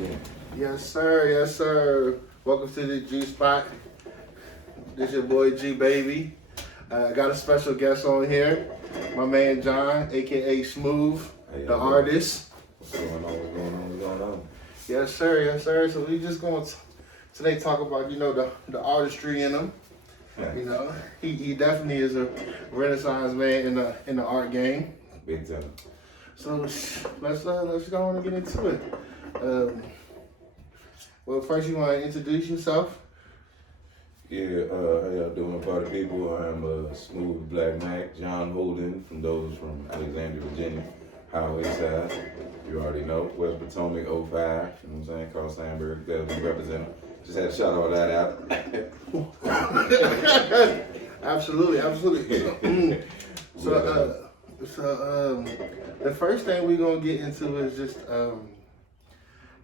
again. Yes, sir. Yes, sir. Welcome to the G Spot. This your boy G Baby. I got a special guest on here, my man John, aka Smoove, the artist. What's going on? Yes, sir. Yes, sir. So we just going to today talk about the artistry in him. Yeah. You know, he definitely is a Renaissance man in the art game. Big time. So let's go on and get into it. Well, first you want to introduce yourself? Yeah, how y'all doing, party people? I'm Smoove Black Mac, John Holden, from those from Alexandria, Virginia, Highway Side. You already know, West Potomac 05, you know what I'm saying? Carl Steinberg, Devin representing. Just had to shout all that out. Absolutely. So the first thing we're gonna get into is just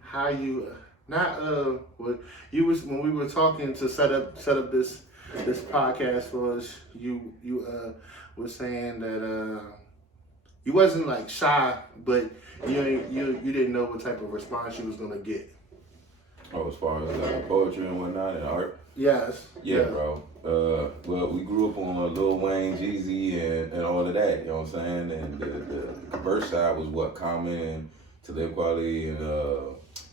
how you when we were talking to set up this podcast for us. You were saying that you wasn't like shy, but you didn't know what type of response you was gonna get. Oh, as far as poetry and whatnot and art? Yes. Yeah, bro. Well, we grew up on Lil Wayne, Jeezy, and all of that, you know what I'm saying? And the verse side was what? Common, Talib Kweli, and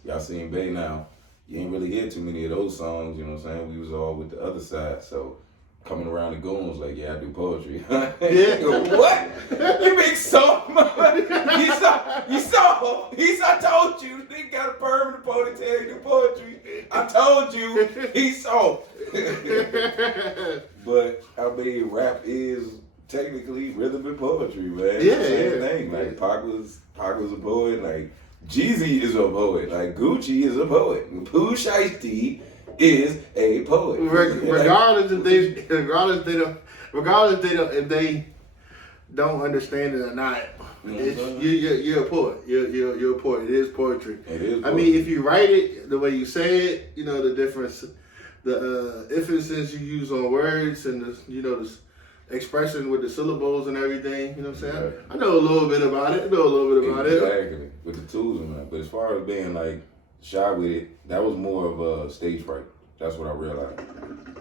y'all seen Bay now. You ain't really hear too many of those songs, you know what I'm saying? We was all with the other side, so coming around the goons like, yeah, I do poetry. Yeah. What? You make so much. I told you, he got a permanent ponytail, he do poetry. I told you, he's soft. But, I mean, rap is technically rhythm and poetry, man. Yeah, Same thing. Like, Pac was a poet, like, Jeezy is a poet, like, Gucci is a poet. Pooh Shiesty is a poet. Regardless if they don't understand it or not, you're a poet. You're a poet. It is poetry. It is poetry. I mean, if you write it the way you say it, the difference, the emphasis you use on words, and the expression with the syllables and everything. You know what I'm saying? I know a little bit about it. Exactly. With the tools and that. But as far as being like shy with it, that was more of a stage fright. That's what I realized.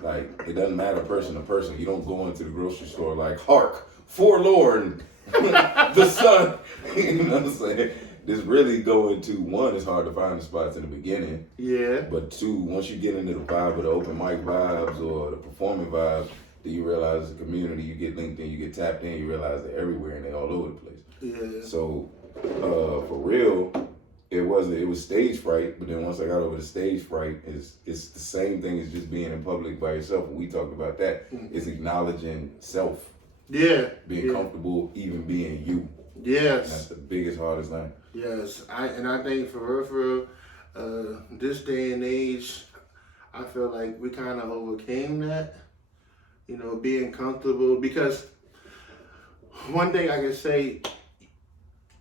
Like, it doesn't matter person to person. You don't go into the grocery store like, hark, forlorn, the sun. You know what I'm saying? This really going to, one, it's hard to find the spots in the beginning. Yeah. But two, once you get into the vibe of the open mic vibes or the performing vibes, then you realize the community, you get linked in, you get tapped in, you realize they're everywhere and they're all over the place. Yeah. So, for real, it was stage fright, but then once I got over the stage fright, it's the same thing as just being in public by yourself. When we talked about that, it's acknowledging self. Yeah. Being comfortable, even being you. Yes. And that's the biggest, hardest thing. Yes. I think for real, this day and age, I feel like we kind of overcame that. Being comfortable, because one thing I can say,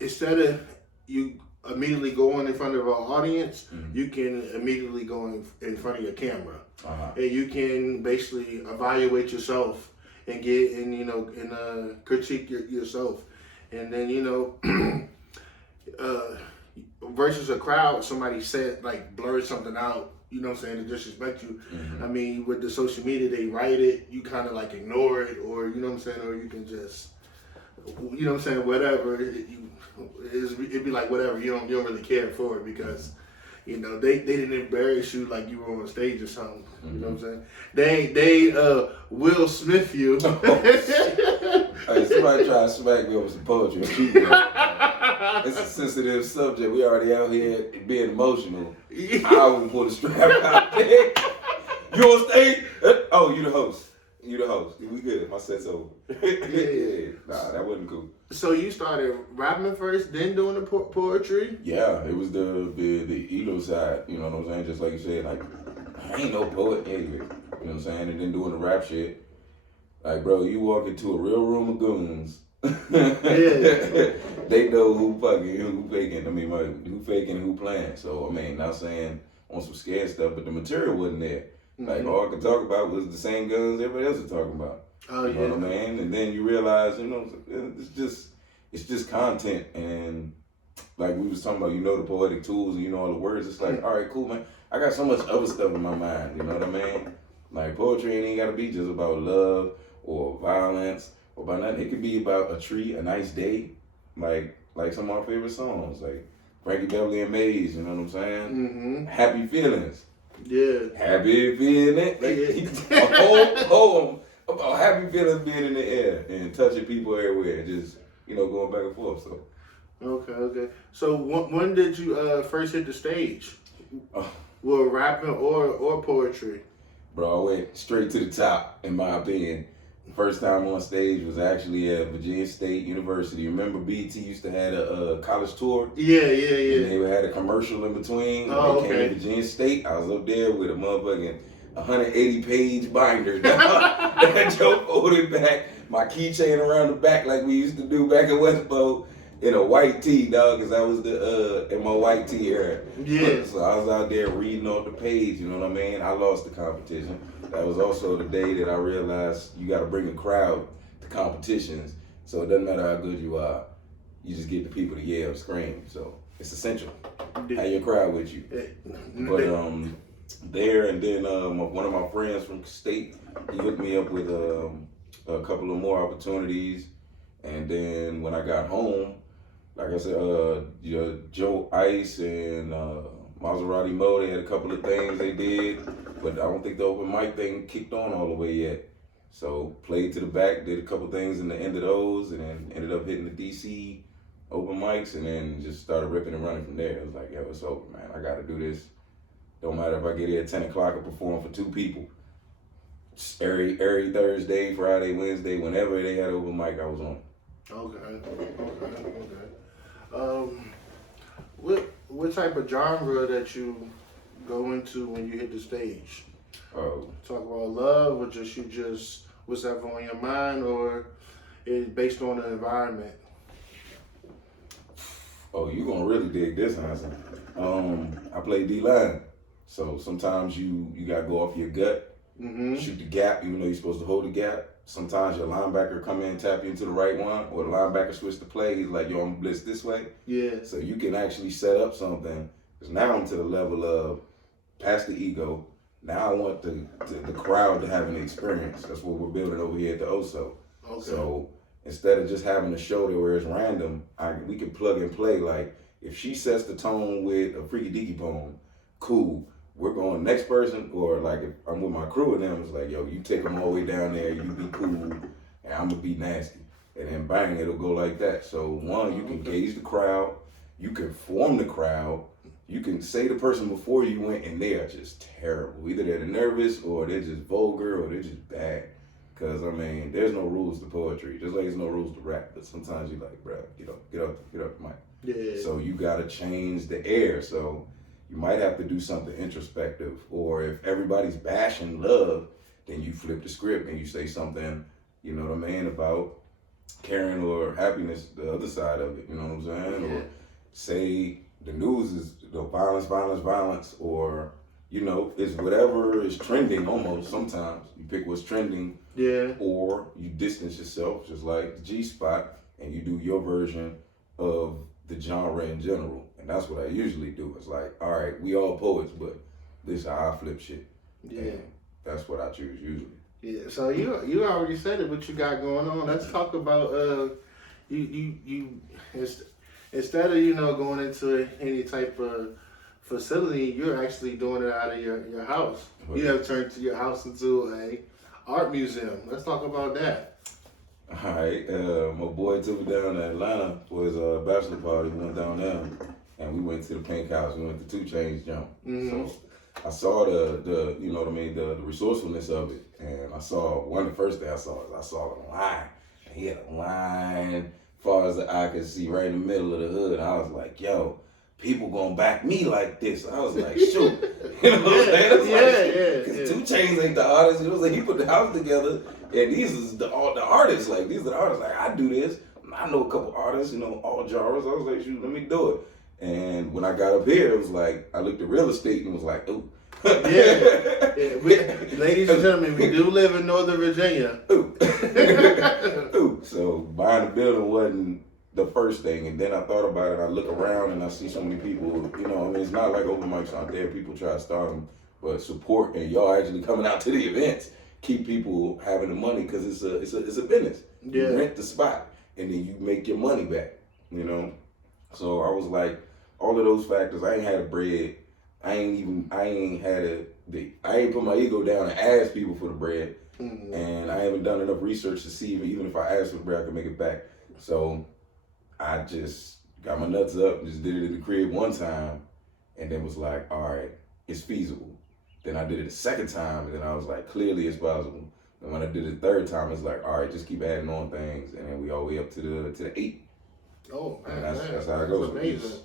instead of you immediately going in front of an audience, you can immediately go in front of your camera, and you can basically evaluate yourself and get and critique yourself, and then versus a crowd, somebody said like blurred something out. You know what I'm saying, to disrespect you. I mean, with the social media, they write it, you kind of like ignore it, or you know what I'm saying, or you can just, you know what I'm saying, whatever. It'd be like whatever. You don't really care for it because, they didn't embarrass you like you were on stage or something. You know what I'm saying? They Will Smith you. Hey, somebody try to smack me over some poetry. It's a sensitive subject. We already out here being emotional. I would pull the strap out there. You on stage? Oh, you the host. We good. My set's over. Yeah. Nah, that wasn't cool. So you started rapping first, then doing the poetry? Yeah, it was the ego side. You know what I'm saying? Just like you said, like, I ain't no poet anyway. You know what I'm saying? And then doing the rap shit. Like, bro, you walk into a real room of goons. Yeah. They know who fucking, who faking. I mean, who faking, who playing. So, I mean, not saying on some scared stuff, but the material wasn't there. Like, all I could talk about was the same guns everybody else was talking about. Oh, you know what I mean? And then you realize, it's just content, and like we was talking about, the poetic tools and all the words. It's like, all right, cool, man. I got so much other stuff in my mind. You know what I mean? Like poetry ain't gotta be just about love or violence or about nothing. It could be about a tree, a nice day, like some of our favorite songs, like Frankie Beverly and Maze. You know what I'm saying? Mm-hmm. Happy feelings. Yeah. Happy feeling. A whole poem about happy feelings being in the air and touching people everywhere, just going back and forth. So. Okay. So when did you first hit the stage? Well, rapping or poetry? Bro, I went straight to the top, in my opinion. First time on stage was actually at Virginia State University. Remember BET used to have a college tour? Yeah. And they had a commercial in between. Oh, They came to Virginia State. I was up there with a motherfucking 180-page binder. That joke folded back, my keychain around the back like we used to do back in Westboro, in a white tee, dog, because I was in my white tee era. Yeah. So I was out there reading off the page, you know what I mean? I lost the competition. That was also the day that I realized you got to bring a crowd to competitions. So it doesn't matter how good you are. You just get the people to yell, scream. So it's essential. Have your crowd with you. But there, and then one of my friends from state, he hooked me up with a couple of more opportunities. And then when I got home, like I said, Joe Ice and Maserati Mo, they had a couple of things they did, but I don't think the open mic thing kicked on all the way yet. So played to the back, did a couple things in the end of those, and then ended up hitting the DC open mics, and then just started ripping and running from there. It was like, yo, it's over, man. I got to do this. Don't matter if I get here at 10 o'clock and perform for 2 people. Every Thursday, Friday, Wednesday, whenever they had open mic, I was on. Okay. What type of genre that you go into when you hit the stage? Talk about love, or just what's ever on your mind, or is based on the environment? Oh, you gonna really dig this answer. I play D-line, so sometimes you gotta go off your gut, shoot the gap, even though you're supposed to hold the gap. Sometimes your linebacker come in and tap you into the right one, or the linebacker switch the play. He's like, yo, I'm gonna blitz this way. Yeah. So you can actually set up something. Because now I'm to the level of past the ego. Now I want the crowd to have an experience. That's what we're building over here at the OSO. Okay. So instead of just having a show that where it's random, we can plug and play. Like if she sets the tone with a freaky deaky poem, cool. We're going next person, or like if I'm with my crew and them, it's like, yo, you take them all the way down there, you be cool, and I'm gonna be nasty. And then bang, it'll go like that. So one, you can gauge the crowd, you can form the crowd, you can say the person before you went and they are just terrible. Either they're nervous or they're just vulgar or they're just bad. Cause I mean, there's no rules to poetry, just like there's no rules to rap, but sometimes you're like, bro, get up the mic. Yeah. So you gotta change the air. So you might have to do something introspective, or if everybody's bashing love, then you flip the script and you say something, you know what I mean, about caring or happiness, the other side of it, you know what I'm saying? Yeah. Or say the news is violence, or, it's whatever is trending almost sometimes. You pick what's trending, or you distance yourself, just like the G-Spot, and you do your version of the genre in general. And that's what I usually do. It's like, all right, we all poets, but this is how I flip shit. Yeah. And that's what I choose usually. Yeah. So you already said it, what you got going on. Let's talk about you instead of going into any type of facility, you're actually doing it out of your house. You have turned your house into a art museum. Let's talk about that. All right, my boy took me down to Atlanta for his bachelor party. We went down there, and we went to the Pink House. We went to 2 Chainz jump. So I saw the resourcefulness of it, and I saw the first thing I saw a line. And he had a line as far as the eye could see, right in the middle of the hood. I was like, yo, people gonna back me like this. I was like, shoot. You know what I'm saying? Because 2 Chainz ain't the artist. It was like he put the house together, and these is the artists. Like, these are the artists. Like, I do this. I know a couple artists, all genres. I was like, shoot, let me do it. And when I got up here, it was like, I looked at real estate and was like, ooh. Ladies and gentlemen, we do live in Northern Virginia. Ooh. So buying a building wasn't the first thing, and then I thought about it. I look around and I see so many people. You know, I mean, it's not like open mics out there. People try to start them, but support and y'all actually coming out to the events keep people having the money because it's a business. Yeah. You rent the spot and then you make your money back. You know, so I was like, all of those factors. I ain't had a bread. I ain't put my ego down and ask people for the bread. Mm-hmm. And I haven't done enough research to see even if I asked for the bread, I could make it back. So I just got my nuts up and just did it in the crib one time and then was like, all right, it's feasible. Then I did it a second time and then I was like, clearly it's possible. And when I did it the third time, it's like, all right, just keep adding on things. And then we all the way up to the 8. Oh, man. And that's how it goes. Amazing.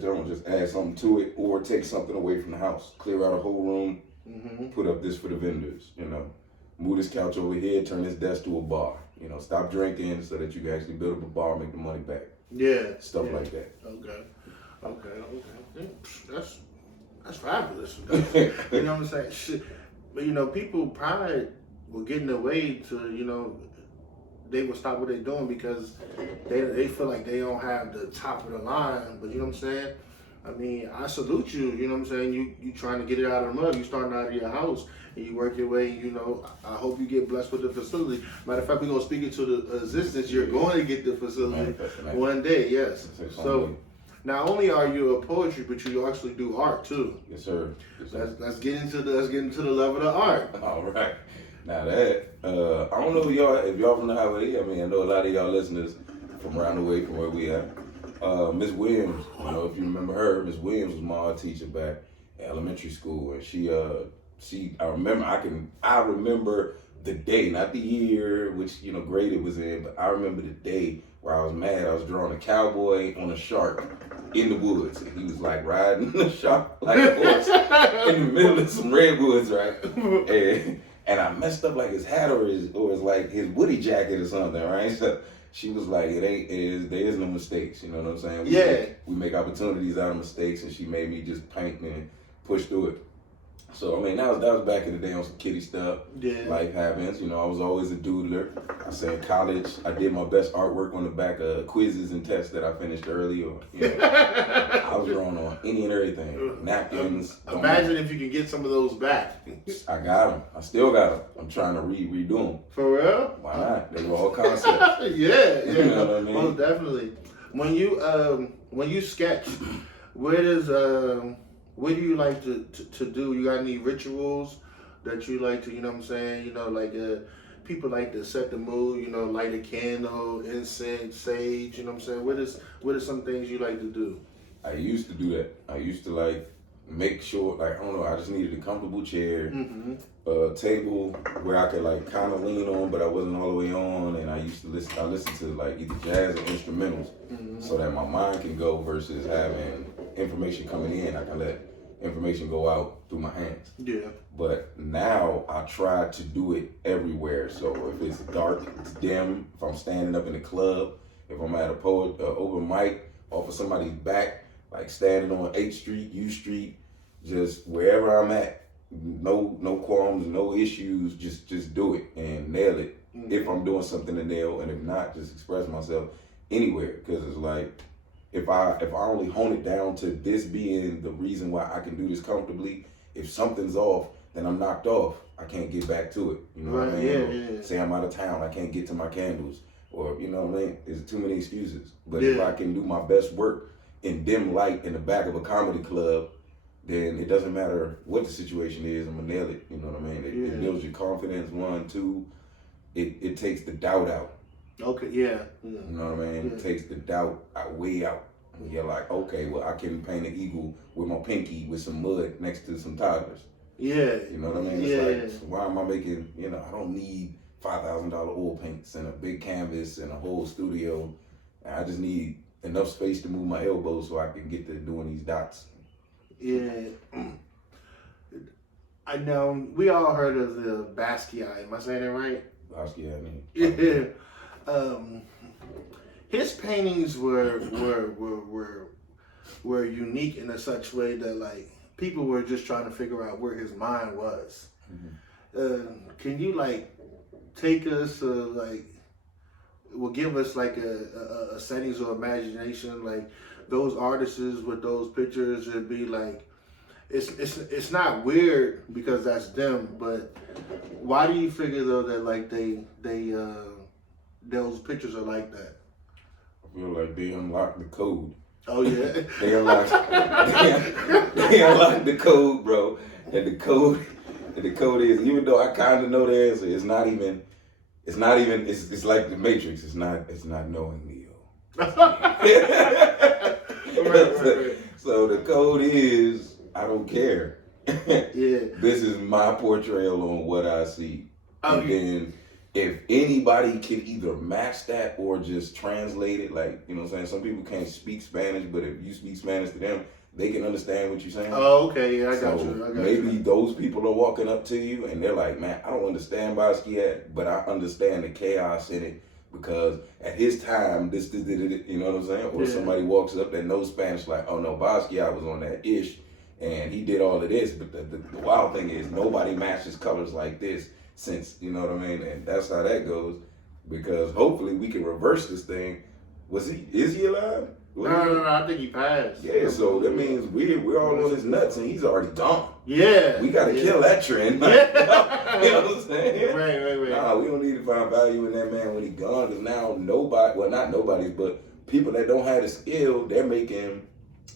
Don't just add something to it or take something away from the house. Clear out a whole room, put up this for the vendors, you know. Move this couch over here, turn this desk to a bar. You know, stop drinking so that you can actually build up a bar, make the money back. Yeah. Stuff like that. Okay. Yeah, that's fabulous. You know what I'm saying? Shit. But, you know, people probably will get in the way to, you know, they will stop what they're doing because they feel like they don't have the top of the line. But you know what I'm saying? I mean, I salute you. You know what I'm saying? You trying to get it out of the mud. You starting out of your house and you work your way. You know, I hope you get blessed with the facility. Matter of fact, we're gonna speak into the existence. You're going to get the facility one day. Yes. So not only are you a poetry, but you actually do art too. Yes, sir. Yes, sir. Let's get into the level of the art. All right. Now that I don't know if y'all from the highway. I mean, I know a lot of y'all listeners from around the way from where we at. Miss Williams, you know, if you remember her, Miss Williams was my art teacher back in elementary school, and I remember the day, not the year, which, you know, grade it was in, but I remember the day where I was mad. I was drawing a cowboy on a shark in the woods, and he was like riding the shark like a horse in the middle of some redwoods, right? And I messed up like his hat or his like his woody jacket or something, right? So she was like, there is no mistakes, you know what I'm saying? We make opportunities out of mistakes, and she made me just paint and push through it. So I mean, that was back in the day on some kiddie stuff. Yeah. Life happens, you know. I was always a doodler. I said in college, I did my best artwork on the back of quizzes and tests that I finished early, or you know, I was drawing on any and everything, napkins. Imagine if you can get some of those back. I got them. I still got them. I'm trying to redo them. For real? Why not? They were all concepts. Yeah. You know what I mean? Most definitely. When you sketch, what do you like to do? You got any rituals that you like to, you know what I'm saying? You know, like people like to set the mood, you know, light a candle, incense, sage, you know what I'm saying? What are some things you like to do? I used to do that. I used to like make sure, like, I don't know, I just needed a comfortable chair, a table where I could like kind of lean on, but I wasn't all the way on. And I listened to like either jazz or instrumentals so that my mind can go versus having information coming in. I can let information go out through my hands. Yeah. But now I try to do it everywhere. So if it's dark, it's dim, if I'm standing up in the club, if I'm at a open mic off of somebody's back, like standing on 8th Street, U Street, just wherever I'm at, no qualms, no issues, just do it and nail it. If I'm doing something to nail, and if not, just express myself anywhere. Because it's like, if I only hone it down to this being the reason why I can do this comfortably, if something's off, then I'm knocked off. I can't get back to it. You know what I mean? Yeah. Say I'm out of town, I can't get to my candles. Or, you know what I mean? There's too many excuses. But if I can do my best work in dim light in the back of a comedy club, then it doesn't matter what the situation is, I'm gonna nail it. You know what I mean? It builds your confidence, 1, 2. It takes the doubt out. Okay, yeah. You know what I mean? It takes the doubt way out. And you're like, okay, well, I can paint an eagle with my pinky with some mud next to some toddlers. Yeah. You know what I mean? It's like, why am I making, you know, I don't need $5,000 oil paints and a big canvas and a whole studio. I just need enough space to move my elbows so I can get to doing these dots. Yeah. I know, we all heard of the Basquiat. Am I saying it right? Basquiat, man. Yeah. His paintings were unique in a such way that like people were just trying to figure out where his mind was. Can you like take us like will give us like a settings or imagination. Like those artists with those pictures, it'd be like it's not weird because that's them. But why do you figure though that like they those pictures are like that? I feel like they unlocked the code. Oh yeah, They unlocked they unlocked the code, bro. And the code is, even though I kind of know the answer, it's like the Matrix. It's not knowing Neo. right. So the code is, I don't care. Yeah. This is my portrayal on what I see. Oh, And then if anybody can either match that or just translate it, like, you know what I'm saying? Some people can't speak Spanish, but if you speak Spanish to them, they can understand what you're saying. Oh, okay, yeah, I got you. Maybe those people are walking up to you and they're like, man, I don't understand Basquiat, but I understand the chaos in it because at his time, this, you know what I'm saying? Or Yeah. somebody walks up that knows Spanish, like, oh no, Basquiat was on that ish and he did all of this. But the wild thing is nobody matches colors like this since, you know what I mean? And that's how that goes, because hopefully we can reverse this thing. Is he alive? No, I think he passed. Yeah, so that means we're all on his nuts and he's already gone. Yeah. We gotta kill that trend. Yeah. You know what I'm saying? Right. Nah, we don't need to find value in that man when he's gone, because now nobody, well, not nobody, but people that don't have the skill, they're making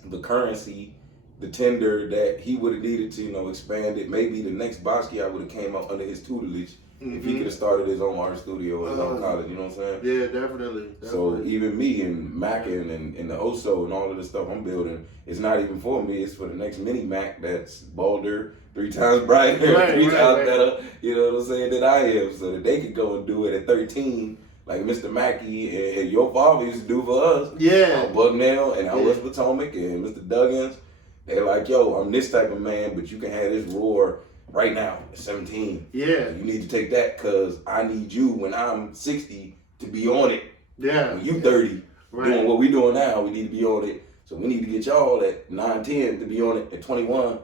the currency, the tender that he would have needed to, you know, expand it. Maybe the next Basquiat would have came up under his tutelage if he could have started his own art studio or his own college, you know what I'm saying? Yeah, definitely. So even me and Mackin and the Oso and all of the stuff I'm building, it's not even for me, it's for the next mini Mac that's balder, 3 times brighter, 3 times better, you know what I'm saying, than I am, so that they could go and do it at 13, like Mr. Mackey and your father used to do for us. Yeah. Bucknell and out West Potomac and Mr. Duggins. They're like, yo, I'm this type of man, but you can have this roar right now at 17. Yeah. You need to take that because I need you when I'm 60 to be on it. Yeah. When you 30, doing what we doing now, we need to be on it. So we need to get y'all at 9, 10 to be on it at 21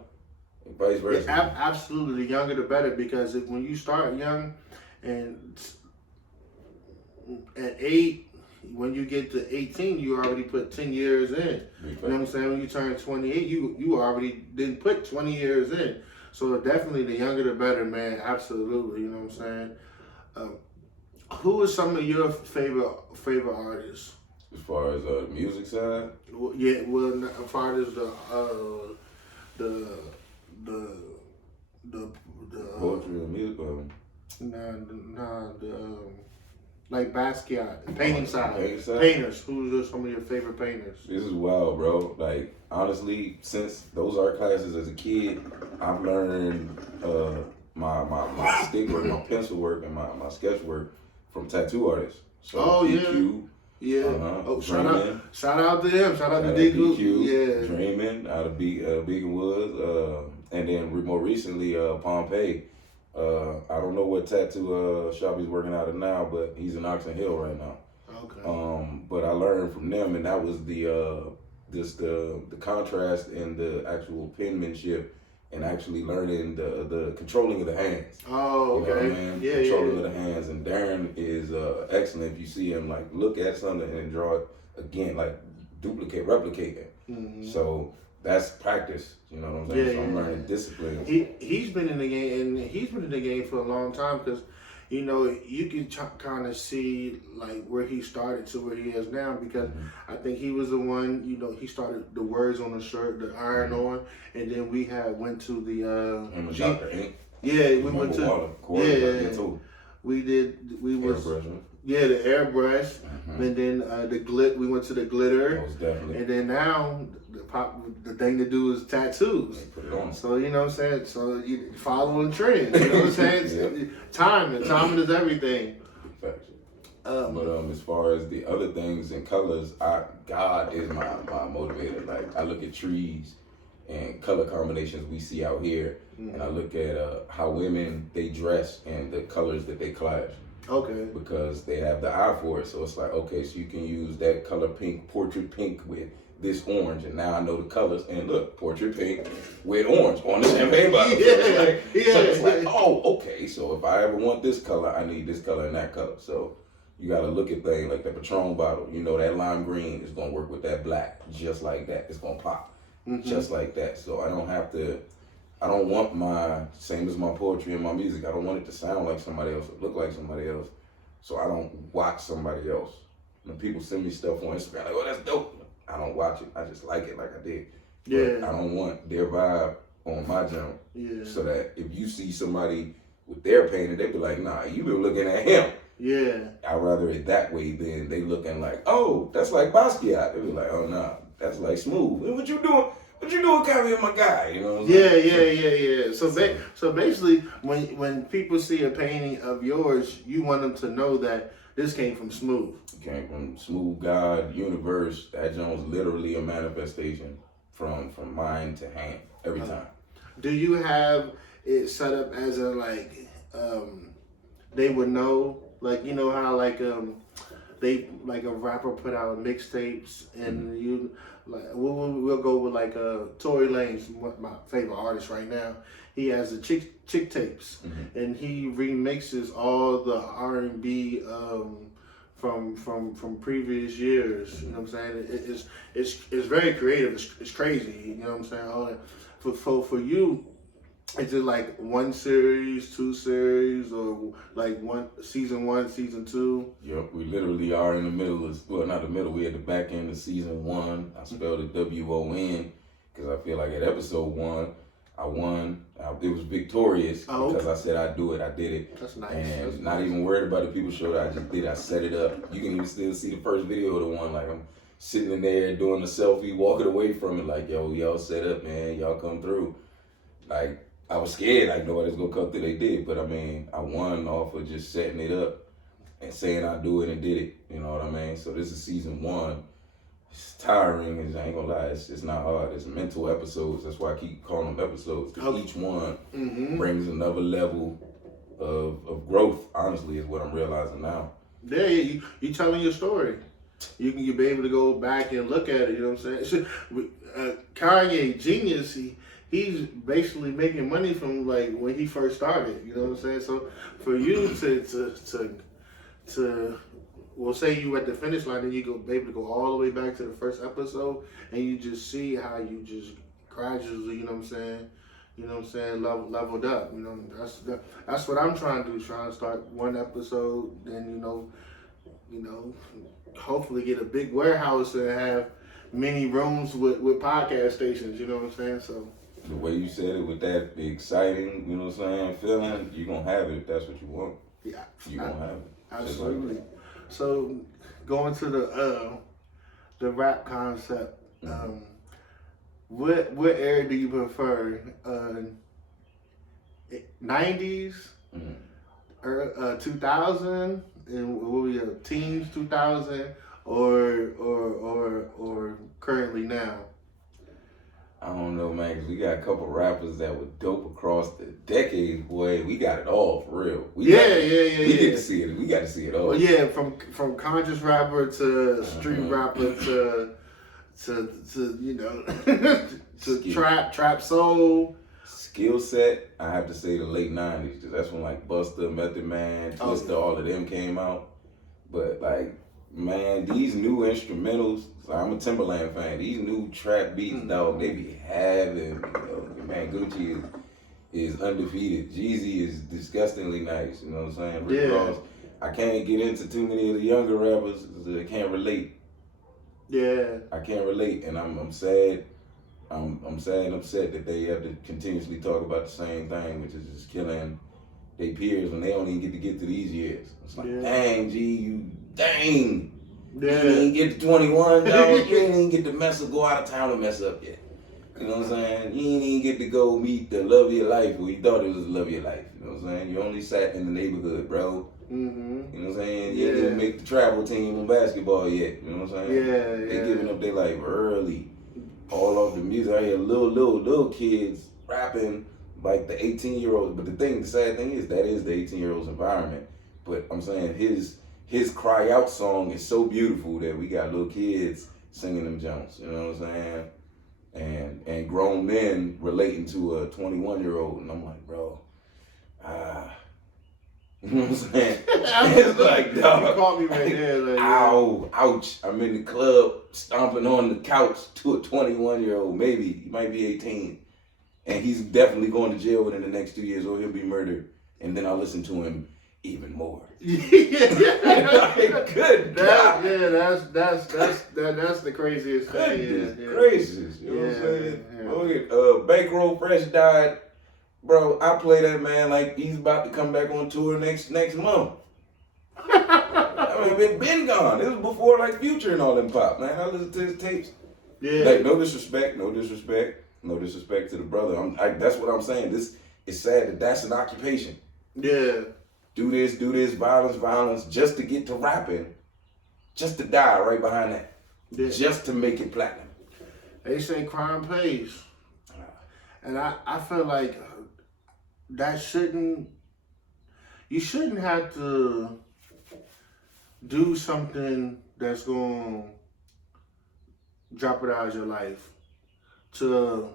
and vice versa. Yeah, absolutely. The younger the better, because when you start young and at 8, when you get to 18, you already put 10 years in. You know what I'm saying? When you turn 28, you already didn't put 20 years in. So definitely the younger the better, man. Absolutely. You know what I'm saying? Who are some of your favorite artists? As far as the music side? Yeah, well, as far as the poetry and music? Like Basquiat, the painting side. Side? Painters. Who are some of your favorite painters? This is wild, bro. Like, honestly, since those art classes as a kid, I've learned my stick work, my pencil work, and my sketch work from tattoo artists. So PQ, yeah. Shout out to him. Shout out to PQ, yeah. Dreaming out of Beacon Woods, and then more recently Pompeii. I don't know what tattoo shop he's working out of now, but he's in Oxon Hill right now. Okay. But I learned from them, and that was the contrast in the actual penmanship and actually learning the controlling of the hands. Oh, okay. You know what I mean? Yeah, controlling of the hands. And Darren is excellent. If you see him, like, look at something and draw it again, like replicate it. Mm-hmm. So that's practice. You know what I'm saying? So I'm learning discipline. He's been in the game, and he's been in the game for a long time, because, you know, you can kind of see like where he started to where he is now, because I think he was the one, you know, he started the words on the shirt, the iron on, and then we went to the Dr. Ink. Yeah, we went to we was the airbrush, and then we went to the glitter, most definitely. and then now the thing to do is tattoos. Put it on. So you know what I'm saying. So you following trends. You know what I'm saying. Yep. Timing is everything. But as far as the other things and colors, God is my motivator. Like, I look at trees and color combinations we see out here, and I look at how women, they dress and the colors that they clash. Okay. Because they have the eye for it. So it's like, okay, so you can use that color pink, portrait pink with this orange, and now I know the colors, and look, portrait pink with orange on the champagne bottle. So it's like, oh, okay, so if I ever want this color, I need this color and that color. So You gotta look at things like the Patron bottle. You know that lime green is gonna work with that black just like that. It's gonna pop just like that. So I don't have to. I don't want my same as my poetry and my music. I don't want it to sound like somebody else or look like somebody else. So I don't watch somebody else. When people send me stuff on Instagram, like, oh, that's dope. I don't watch it. I just like it like I did. Yeah. But I don't want their vibe on my jump. Yeah. So that if you see somebody with their painting, they be like, nah, you been looking at him. Yeah. I'd rather it that way than they looking like, oh, that's like Basquiat. They be like, oh, nah, that's like Smoove. What you doing? What you doing copying my guy? You know what I'm saying? Yeah. So basically, when people see a painting of yours, you want them to know that this came from Smoove. It came from Smoove, God, universe. That joint's literally a manifestation from mind to hand every time. Do you have it set up as a like they would know, like, you know how like they like a rapper put out mixtapes and you like we'll go with like Tory Lanez, my favorite artist right now. He has the chick tapes and he remixes all the R&B from previous years. You know what I'm saying? It's very creative. It's crazy. You know what I'm saying? All that. For you, is it like one series, two series, or like season 1, season 2? Yep, we literally are in the middle of, well, not the middle, we at the back end of season 1. I spelled it WON because I feel like at episode 1, I won. It was victorious because I said I'd do it. I did it. That's nice. And That's not nice. even worried about the people showed it. I just did it. I set it up. You can even still see the first video of the one. Like I'm sitting in there doing a selfie, walking away from it. Like, yo, y'all set up, man. Y'all come through. Like, I was scared. Like, nobody's going to come through. They did. But, I mean, I won off of just setting it up and saying I'd do it and did it. You know what I mean? So this is season 1. It's tiring, I ain't gonna lie, it's not hard. It's mental episodes. That's why I keep calling them episodes. Because each one brings another level of growth, honestly, is what I'm realizing now. Yeah, you telling your story. You be able to go back and look at it, you know what I'm saying? Kanye, genius, he's basically making money from like when he first started, you know what I'm saying? So for you to well, say you at the finish line and you go be able to go all the way back to the first episode and you just see how you just gradually, you know what I'm saying? You know what I'm saying? Leveled up. You know, that's what I'm trying to do. Trying to start one episode, then you know, hopefully get a big warehouse and have many rooms with podcast stations. You know what I'm saying? So the way you said it with that exciting, you know what I'm saying, feeling, you're gonna have it if that's what you want. Yeah, you're gonna have it. Absolutely. So going to the rap concept, what era do you prefer? 90s, 2000, and what were your teens 2000, or currently now? I don't know, man, because we got a couple rappers that were dope across the decades, boy. We got it all, for real. We get to see it. We got to see it all. Well, yeah, from conscious rapper to street rapper to you know, to trap soul. Skill set, I have to say the late 90s, because that's when like Busta, Method Man, Twista, all of them came out. But like, man, these new instrumentals, so I'm a Timberland fan, these new trap beats, dog, they be having, you know, man, Gucci is undefeated. Jeezy is disgustingly nice, you know what I'm saying? Rick Ross, I can't get into too many of the younger rappers because I can't relate. Yeah. I can't relate, and I'm sad. I'm sad and upset that they have to continuously talk about the same thing, which is just killing their peers when they don't even get to these years. It's like, dang, G, dang. You didn't get to 21, dog. You didn't even get to go out of town and mess up yet. You know what I'm saying? You didn't even get to go meet the love of your life where you thought it was the love of your life. You know what I'm saying? You only sat in the neighborhood, bro. You know what I'm saying? You didn't make the travel team on basketball yet. You know what I'm saying? They giving up their life early. All of the music. I hear little kids rapping like the 18-year-olds. But the sad thing is, that is the 18-year-old's environment. But I'm saying his cry out song is so beautiful that we got little kids singing them jumps. You know what I'm saying? And grown men relating to a 21-year-old. And I'm like, bro, You know what I'm saying? It's like, dog. You caught me right there. Like, ow, ouch. I'm in the club stomping on the couch to a 21-year-old, maybe, he might be 18. And he's definitely going to jail within the next 2 years or he'll be murdered. And then I'll listen to him even more. Like, good God. Yeah, that's the craziest thing. Goodness gracious. You know what I'm saying? Bankroll Fresh died. Bro, I play that man like he's about to come back on tour next month. I mean, it been gone. It was before like Future and all them pop, man. I listened to his tapes. Yeah. Like, no disrespect to the brother. That's what I'm saying. This is sad that that's an occupation. Yeah. Do this, violence, just to get to rapping, just to die right behind that, just to make it platinum. They say crime pays, and I feel like you shouldn't have to do something that's going to jeopardize your life to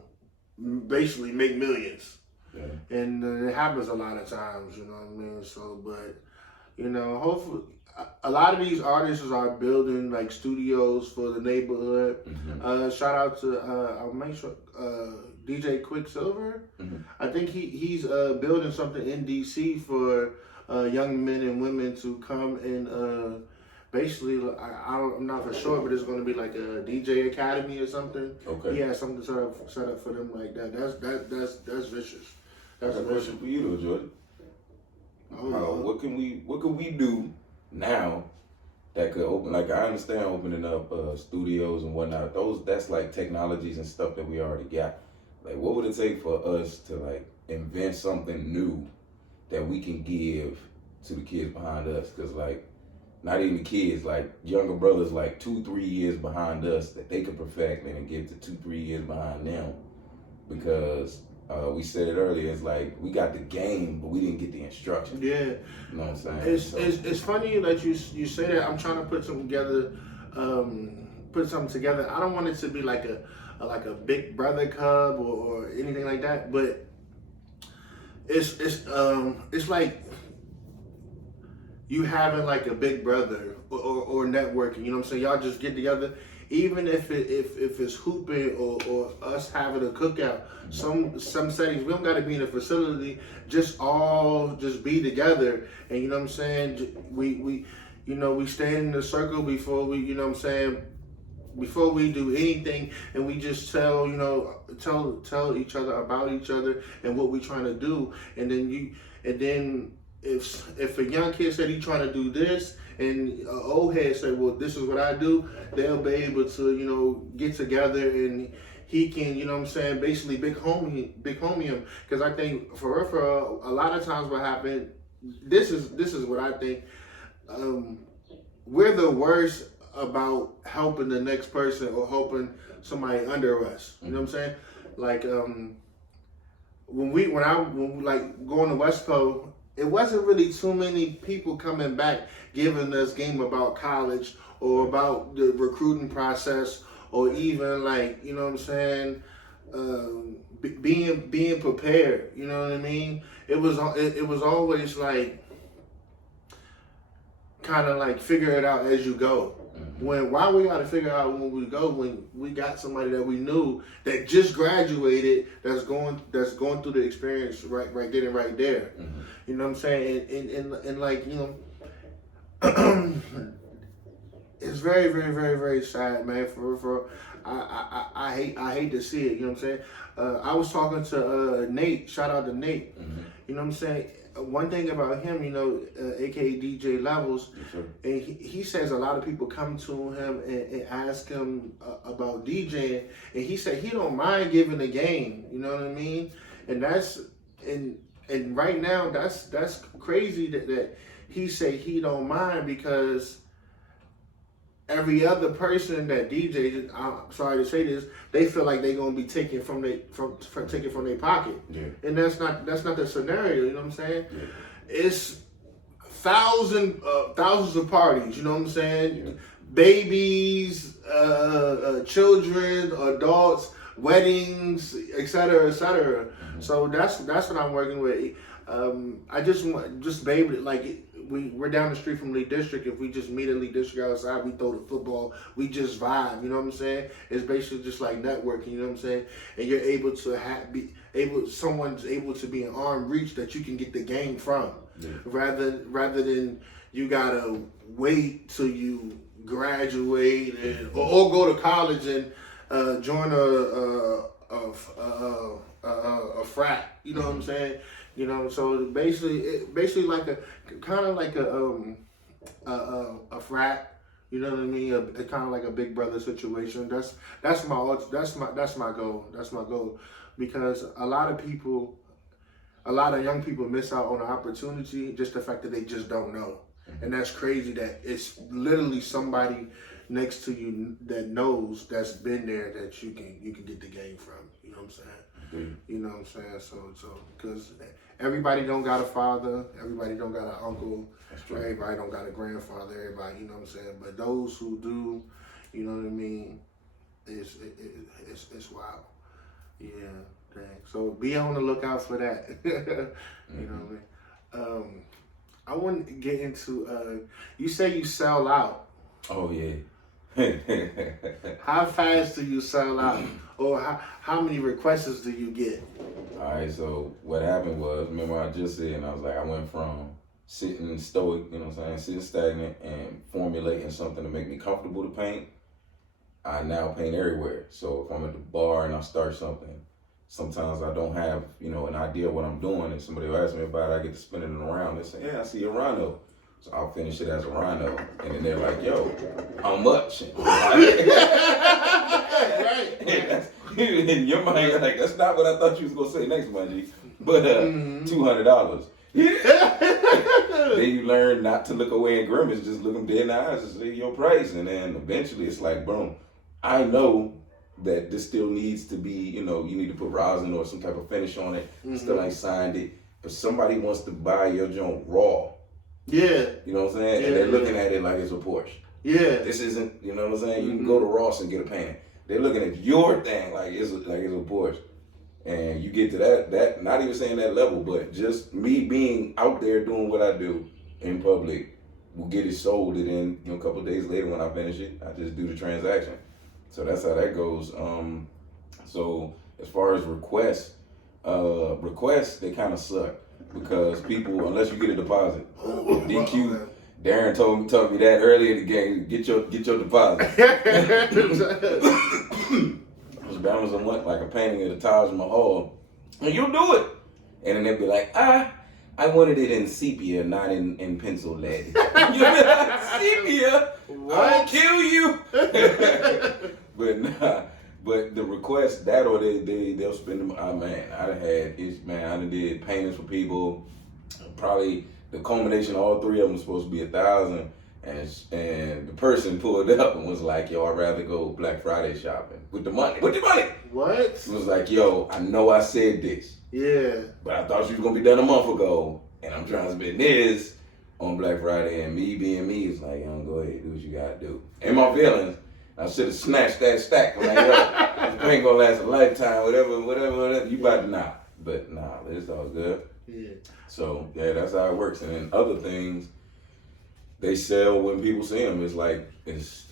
basically make millions. Yeah. And it happens a lot of times, you know what I mean? So, but, you know, hopefully, a lot of these artists are building like studios for the neighborhood. Mm-hmm. Shout out to, I'll make sure, DJ Quicksilver. Mm-hmm. I think he's building something in DC for young men and women to come and basically, I'm not for sure, but it's going to be like a DJ academy or something. Okay. He has something set up for them like that. That's vicious. That's a question for you though, Jordan. What can we do now that could open? Like, I understand opening up studios and whatnot. That's like technologies and stuff that we already got. Like, what would it take for us to like invent something new that we can give to the kids behind us? Because like, not even the kids, like younger brothers, like 2-3 years behind us that they could perfect and give to 2-3 years behind them. Because we said it earlier, it's like we got the game, but we didn't get the instruction. Yeah. You know what I'm saying? It's funny that you say that. I'm trying to put something together. I don't want it to be like a Big Brother Cub or anything like that, but it's like you having like a big brother or networking. You know what I'm saying? Y'all just get together. Even if it's hooping or us having a cookout, some settings we don't got to be in a facility. Just be together, and you know what I'm saying. We stand in the circle before we, you know what I'm saying, before we do anything, and we just tell each other about each other and what we trying to do, and then if a young kid said he trying to do this, and an old head said, well, this is what I do, they'll be able to, you know, get together and he can, you know what I'm saying, basically big homie him. Because I think for a lot of times what happened, this is what I think, we're the worst about helping the next person or helping somebody under us. You know what I'm saying? Like when we like going to Westpo, it wasn't really too many people coming back giving us game about college or about the recruiting process or even like, you know what I'm saying, being prepared. You know what I mean? It was always like kind of like figure it out as you go. Why we got to figure out when we go, when we got somebody that we knew that just graduated that's going through the experience right then and right there. Mm-hmm. You know what I'm saying? And like, you know, it's very, very, very, very sad, man. For I hate to see it. You know what I'm saying? I was talking to Nate. Shout out to Nate. Mm-hmm. You know what I'm saying? One thing about him, you know, aka DJ Levels, yes, and he says a lot of people come to him and ask him about DJing, and he said he don't mind giving the game. You know what I mean? And and right now that's crazy that he say he don't mind, because every other person that DJs, I'm sorry to say this, they feel like they're gonna be taking from their pocket, yeah. And that's not the scenario. You know what I'm saying? Yeah. It's thousands of parties. You know what I'm saying? Yeah. Babies, children, adults, weddings, etc., etc. Mm-hmm. So that's what I'm working with. I just baby like we're down the street from Lee District. If we just meet at Lee District outside, we throw the football, we just vibe. You know what I'm saying? It's basically just like networking. You know what I'm saying? And you're able to someone's able to be in arm reach that you can get the game from, rather than you gotta wait till you graduate or go to college and join a frat. You know what I'm saying? You know, so basically like a kind of like a frat. You know what I mean? A kind of like a big brother situation. That's my goal. That's my goal, because a lot of young people miss out on the opportunity, just the fact that they just don't know. And that's crazy that it's literally somebody next to you that knows, that's been there, that you can get the game from. You know what I'm saying? You know what I'm saying? So because everybody don't got a father, everybody don't got an uncle, everybody don't got a grandfather, everybody, you know what I'm saying? But those who do, you know what I mean, it's wild. Yeah, dang. So be on the lookout for that. You know what I mean? I want to get into, you say you sell out. Oh, yeah. How fast do you sell out? Or how many requests do you get? All right, so what happened was, remember I just said, and I was like, I went from sitting stoic, you know what I'm saying, sitting stagnant and formulating something to make me comfortable to paint. I now paint everywhere. So if I'm at the bar and I start something, sometimes I don't have, an idea of what I'm doing, and somebody will ask me about it, I get to spinning it around. They say, yeah, I see a rhino. So I'll finish it as a rhino. And then they're like, yo, how much? Right. In your mind, you're like, that's not what I thought you was going to say next Monday. But $200. Then you learn not to look away and grimace, just look them dead in the eyes and say your price. And then eventually it's like, boom, I know that this still needs to be, you need to put rosin or some type of finish on it. Still ain't signed it. But somebody wants to buy your joint raw. Yeah. You know what I'm saying? And they're looking at it like it's a Porsche. Yeah. This isn't, you know what I'm saying? You can go to Ross and get a painting. They're looking at your thing like it's a Porsche. And you get to that, not even saying that level, but just me being out there doing what I do in public will get it sold. And then, a couple of days later when I finish it, I just do the transaction. So that's how that goes. So as far as requests, they kind of suck. Because people, unless you get a deposit, DQ, Darren told me that earlier in the game. Get your deposit. I was balancing like a painting of the Taj Mahal, and you'll do it. And then they'll be like, I wanted it in sepia, not in pencil lead. Sepia? What? I'll kill you. But nah. But the request, that or they'll spend them. I done did paintings for people. Probably the culmination of all three of them was supposed to be $1,000, and the person pulled up and was like, "Yo, I'd rather go Black Friday shopping with the money." With the money. What? It was like, "Yo, I know I said this. Yeah. But I thought you was gonna be done a month ago, and I'm trying to spend this on Black Friday." And me being me, is like, "Yo, go ahead, do what you gotta do." In my feelings, I should have snatched that stack. I'm like, yo, this ain't gonna last a lifetime, whatever, you about to nah. But nah, it's all good. Yeah. So, yeah, that's how it works. And then other things, they sell when people see them. It's like, it's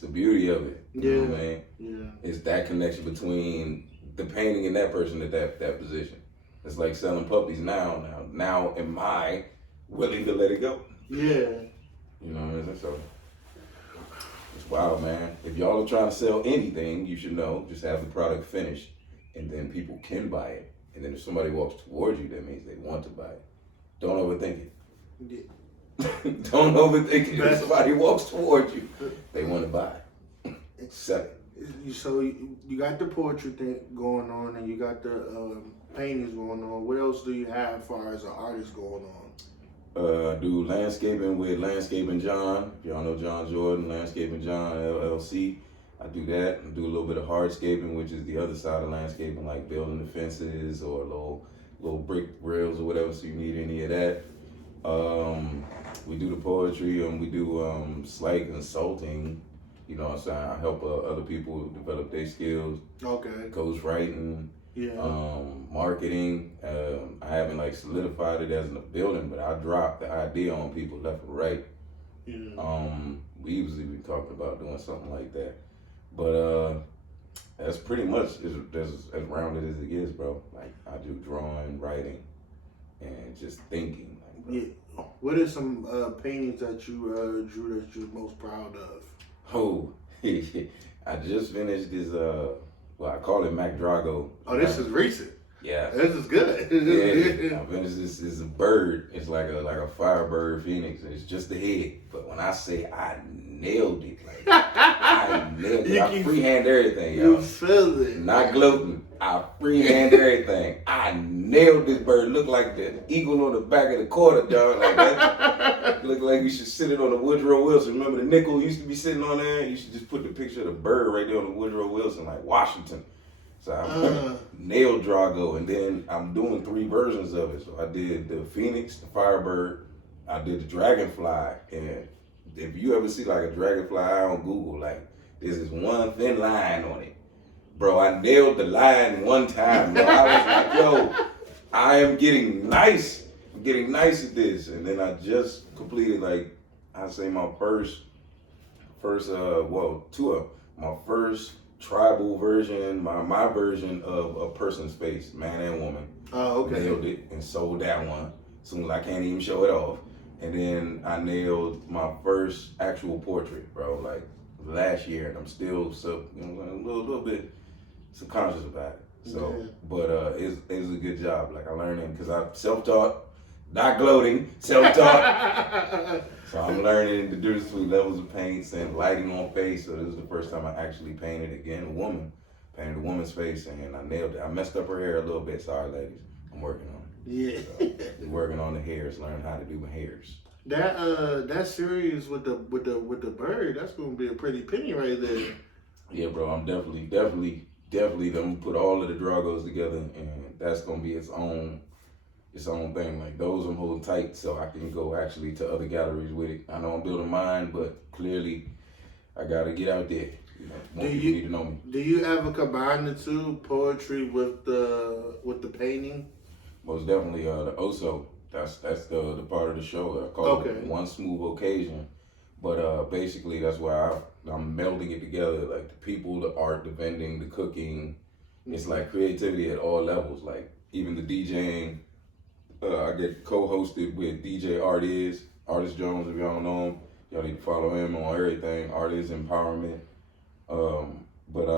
the beauty of it. You know what I mean? Yeah. It's that connection between the painting and that person at that position. It's like selling puppies now. Now am I willing to let it go? Yeah. You know what I mean? So, it's wild, man. If y'all are trying to sell anything, you should know, just have the product finished, and then people can buy it. And then if somebody walks towards you, that means they want to buy it. Don't overthink it. Yeah. Don't overthink it. If somebody walks towards you, they want to buy it. Sell it. So you got the poetry thing going on, and you got the paintings going on. What else do you have as far as an artist going on? I do landscaping with Landscaping John. If y'all know John Jordan, Landscaping John, LLC. I do that. I do a little bit of hardscaping, which is the other side of landscaping, like building the fences or little brick rails or whatever, so you need any of that. We do the poetry, and we do slight consulting. You know what I'm saying? I help other people develop their skills. Okay. Ghostwriting. marketing. I haven't like solidified it as in a building, but I dropped the idea on people left and right. We usually be talking about doing something like that, but that's pretty much as rounded as it gets, bro. Like I do drawing, writing, and just thinking. Like, bro. Yeah. What are some paintings that you drew that you're most proud of? Oh, I just finished this. Well, I call it Mac Drago. Oh, this is recent. Yeah, this is good. Yeah, I finished this. Is a bird. It's like a firebird phoenix, and it's just the head. But when I say I nailed it, like I nailed it. I freehand everything, y'all. You feel it. Not gloating. I freehand everything. I nailed this bird. Looked like the eagle on the back of the quarter, dog. Like that. Looked like you should sit it on the Woodrow Wilson. Remember the nickel used to be sitting on there? You should just put the picture of the bird right there on the Woodrow Wilson, like Washington. So I nailed Drago, and then I'm doing 3 versions of it. So I did the Phoenix, the Firebird, I did the Dragonfly, and if you ever see like a dragonfly eye on Google, like there's this one thin line on it. Bro, I nailed the line one time, bro. I was like, yo, I am getting nice. I'm getting nice at this. And then I just completed like, I'd say my first tour. My first tribal version, my version of a person's face, man and woman. Oh, okay. Nailed it and sold that one. As soon as I can't even show it off. And then I nailed my first actual portrait, bro, like last year, and I'm still a little bit subconscious about it. So, yeah. But it was a good job. Like I learned it because I'm self-taught, not gloating, self-taught. So I'm learning the difference between levels of paints and lighting on face. So this is the first time I actually painted again painted a woman's face, and I nailed it. I messed up her hair a little bit. Sorry, ladies. I'm working on it. Yeah. So, working on the hairs, learning how to do my hairs. That series with the bird, that's gonna be a pretty penny right there. Yeah, bro. I'm definitely gonna put all of the Dragos together, and that's gonna be its own thing. Like those I'm holding tight so I can go actually to other galleries with it. I know I'm building mine, but clearly I gotta get out there. You know, more people need to know me. Do you ever combine the two, poetry with the painting? Most definitely, the Oso. That's the part of the show. I call it One Smoove Occasion. But basically, that's why I'm melding it together. Like the people, the art, the vending, the cooking. It's like creativity at all levels. Like even the DJing. I get co-hosted with DJ Artist Jones. If y'all don't know him, y'all need to follow him on everything. Artist Empowerment. But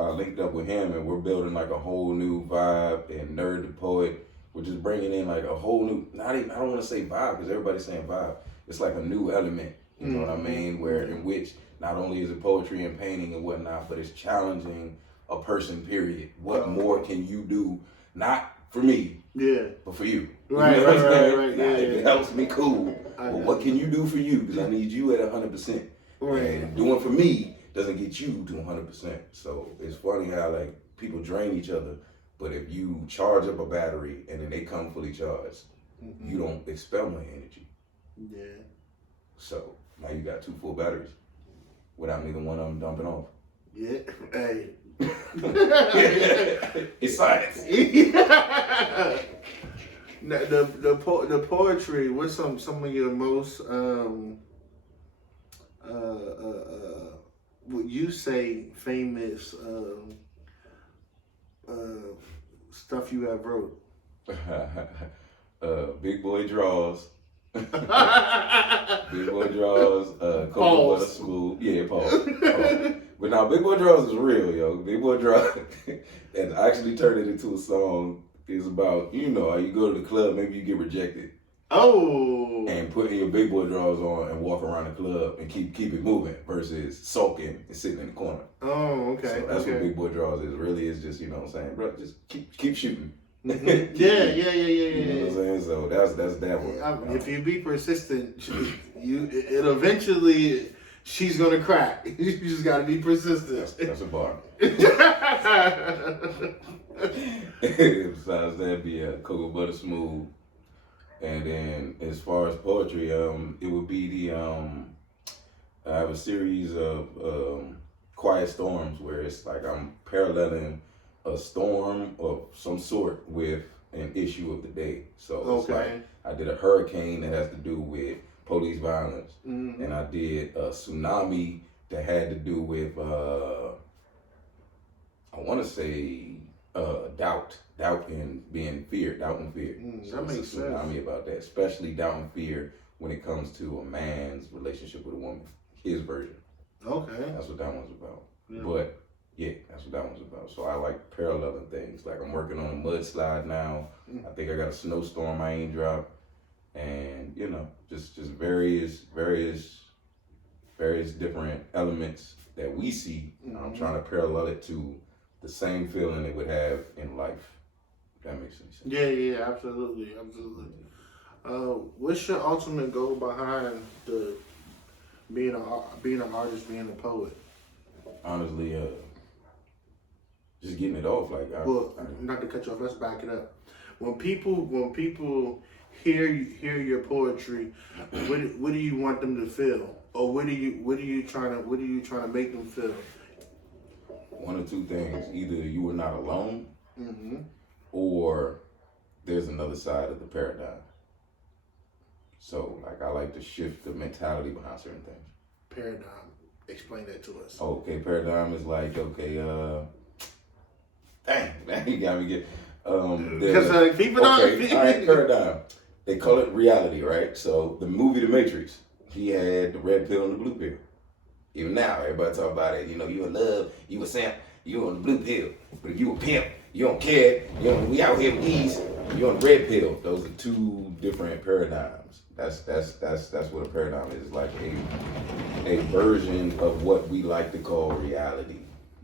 I linked up with him, and we're building like a whole new vibe. And Nerd the Poet. We're just bringing in like a whole new, I don't want to say vibe because everybody's saying vibe. It's like a new element, you know what I mean? In which not only is it poetry and painting and whatnot, but it's challenging a person, period. What more can you do? Not for me, but for you. Right, you know right. Now, if it helps me, cool. But what can you do for you? Because I need you at 100%. Right. And doing for me doesn't get you to 100%. So it's funny how like people drain each other. But if you charge up a battery and then they come fully charged, you don't expel my energy. Yeah. So now you got 2 full batteries without neither one of them dumping off. Yeah. Hey. It's science. The poetry. What's some of your most would you say famous stuff you have wrote? Big Boy Draws. Big Boy Draws, Cocoa Butter Smooth. Yeah, pause. But now Big Boy Draws is real, yo. Big Boy Draws, and I actually turned it into a song. It's about, you know, how you go to the club, maybe you get rejected. Oh. And putting your Big Boy Draws on and walk around the club and keep it moving versus sulking and sitting in the corner. Oh, okay. So that's what Big Boy Draws is. Really is just, you know what I'm saying, bro, just keep shooting. Yeah. You know what I'm saying? So that's that one. If you be persistent, it eventually she's gonna crack. You just gotta be persistent. That's a bar. Besides that, be a Cocoa Butter Smooth. And then as far as poetry, it would be I have a series of Quiet Storms where it's like I'm paralleling a storm of some sort with an issue of the day. So it's Okay. like I did a hurricane that has to do with police violence, Mm-hmm. and I did a tsunami that had to do with I want to say doubt and being fear, doubt and fear. So That it's makes a tsunami sense. about that, especially doubt and fear when it comes to a man's relationship with a woman. His version. Okay. That's what that one's about. Yeah. But yeah, that's what that one's about. So I like paralleling things. Like I'm working on a mudslide now. I think I got a snowstorm I ain't dropped, and you know, just various different elements that we see. I'm trying to parallel it to the same feeling it would have in life. If that makes any sense. Yeah, absolutely. What's your ultimate goal behind the being an artist, being a poet? Honestly, just getting it off. Like, Not to cut you off. Let's back it up. When people hear your poetry, what do you want them to feel, or what are you trying to make them feel? one of two things: either you are not alone, Mm-hmm. or there's another side of the paradigm. So, like, I like to shift the mentality behind certain things. Paradigm. Explain that to us. Okay, paradigm is like, okay, dang, you got me get, Because people okay, don't. all right, paradigm. They call it reality, right? So, the movie The Matrix, he had the red pill and the blue pill. Even now, everybody talk about it. You know, you in love, you a simp, you on the blue pill. But if you a pimp, you don't care. We out here with these. You on the red pill. Those are two different paradigms. That's what a paradigm is. It's like a version of what we like to call reality.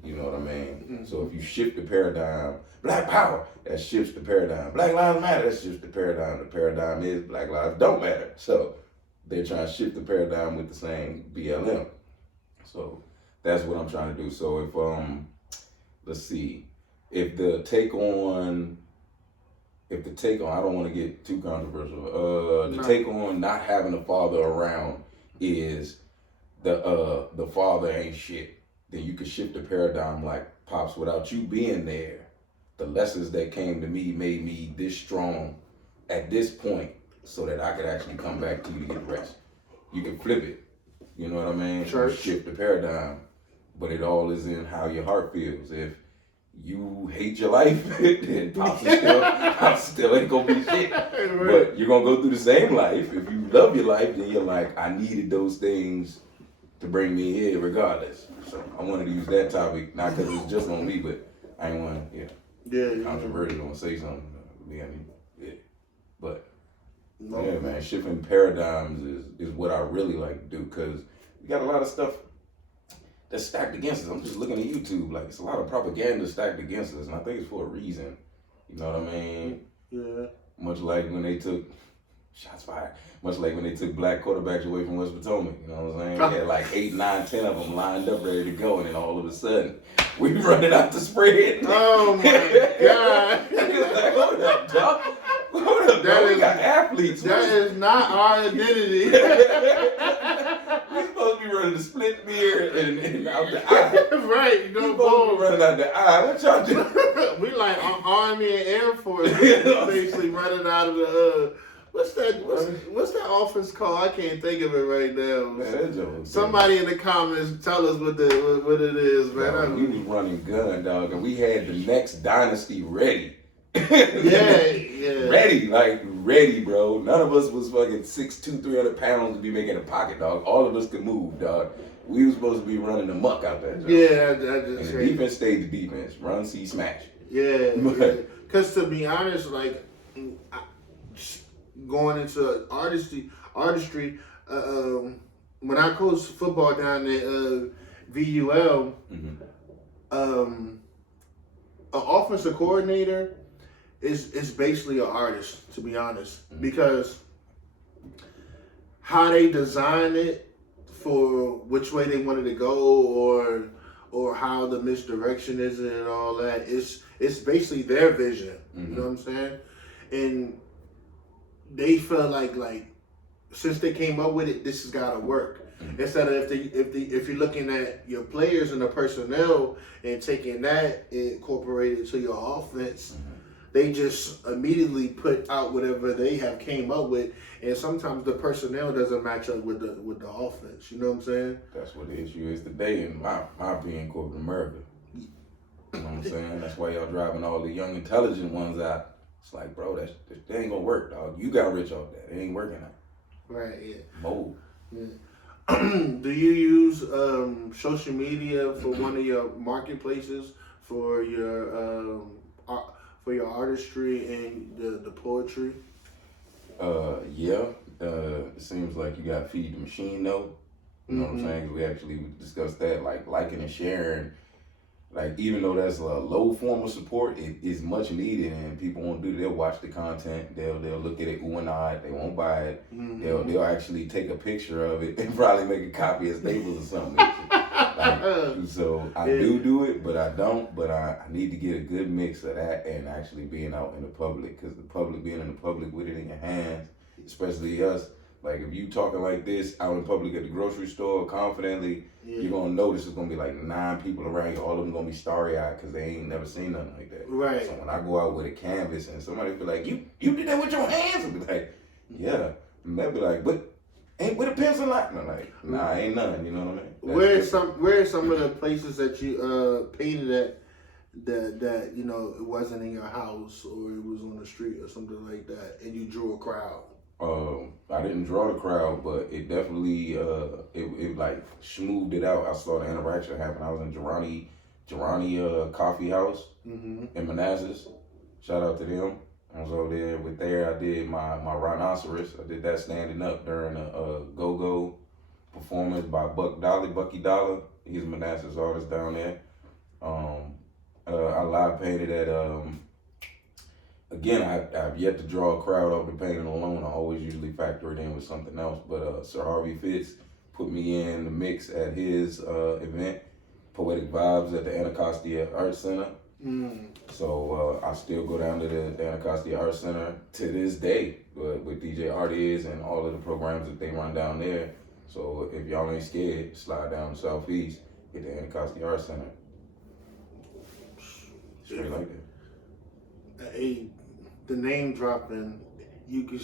You know what I mean? Mm-hmm. So if you shift the paradigm, Black Power, that shifts the paradigm. Black Lives Matter, that shifts the paradigm. The paradigm is Black Lives don't matter. So they're trying to shift the paradigm with the same BLM. So that's what I'm trying to do. So if let's see, if the take on, I don't want to get too controversial. The take on not having a father around is the father ain't shit. Then you can shift the paradigm like, Pops, without you being there, the lessons that came to me made me this strong at this point so that I could actually come back to you to get rest. You can flip it. You know what I mean? Church. Shift the paradigm. But it all is in how your heart feels. If you hate your life, then Pops still ain't gonna be shit. Right. But you're gonna go through the same life. If you love your life, then you're like, I needed those things to bring me here regardless. So I wanted to use that topic, not because it's just on me, but I ain't want to, controversial, I want to say something. But yeah, man, shifting paradigms is what I really like to do, because we got a lot of stuff that's stacked against us. I'm just looking at YouTube, like, it's a lot of propaganda stacked against us, and I think it's for a reason. You know what I mean? Yeah. Much like when they took shots fired. Much like when they took black quarterbacks away from West Potomac. You know what I'm saying? We had like 8, 9, 10 of them lined up ready to go, and then all of a sudden, we running out the spread. Oh my God! Like, hold up, dog. Hold up, dog. We got athletes. That is not our identity. We supposed to be running the split beer and out the eye. Right, you know, supposed to be running out the eye. What y'all doing? We like Army and Air Force, basically running out of the. What's that offense called? I can't think of it right now. Man, somebody in the comments tell us what it is, man. Dog, we was running gun, dog, and we had the next dynasty ready. Yeah. Ready, bro. None of us was fucking 6'2", 300 pounds to be making a pocket, dog. All of us could move, dog. We was supposed to be running amok out there, dog. Yeah, and the defense stayed the defense. Run, see, smash. Yeah. Because to be honest, like, going into artistry, when I coached football down at VUL, an offensive coordinator is basically an artist, to be honest, because how they design it for which way they wanted to go, or how the misdirection is and all that, it's basically their vision. You know what I'm saying? And they feel like since they came up with it, this has got to work. Instead of if you're looking at your players and the personnel and taking that and incorporated to your offense, they just immediately put out whatever they have came up with, and sometimes the personnel doesn't match up with the offense. You know what I'm saying? That's what the issue is today in my opinion, corporate America. You know what I'm saying? That's why y'all driving all the young, intelligent ones out. It's like, bro, that ain't gonna work, dog. You got rich off that. It ain't working out. Right. Yeah. Mold. Yeah. Do you use social media for one of your marketplaces for your artistry and the poetry? Yeah. It seems like you got to feed the machine though. You know what I'm saying? We actually discussed that, like liking and sharing. Like, even though that's a low form of support, it is much needed, and people won't do it. They'll watch the content, they'll look at it ooh and ah, they won't buy it. They'll actually take a picture of it and probably make a copy of Staples or something. So I do it, but I don't. But I need to get a good mix of that and actually being out in the public, because the public, being in the public with it in your hands, especially us. Like, if you talking like this out in public at the grocery store confidently, you're going to notice it's going to be like 9 people around you. All of them going to be starry-eyed because they ain't never seen nothing like that. Right. So when I go out with a canvas and somebody be like, you did that with your hands? I'll be like, yeah. And they'll be like, but ain't with a pencil like? And I'm like, nah, ain't none. You know what I mean? Where are some of the places that you painted at that you know, it wasn't in your house or it was on the street or something like that, and you drew a crowd? I didn't draw the crowd, but it definitely it like smoothed it out. I saw the interaction happen. I was in Girani Coffee House in Manassas. Shout out to them. I was over there I did my rhinoceros. I did that standing up during a go-go performance by Bucky Dollar. He's a Manassas artist down there. I live painted at again, I've yet to draw a crowd off the painting alone. I always usually factor it in with something else. But Sir Harvey Fitz put me in the mix at his event, Poetic Vibes at the Anacostia Art Center. So I still go down to the Anacostia Art Center to this day with DJ Artists and all of the programs that they run down there. So if y'all ain't scared, slide down to Southeast, get the Anacostia Art Center. Straight like that. The name dropping, you can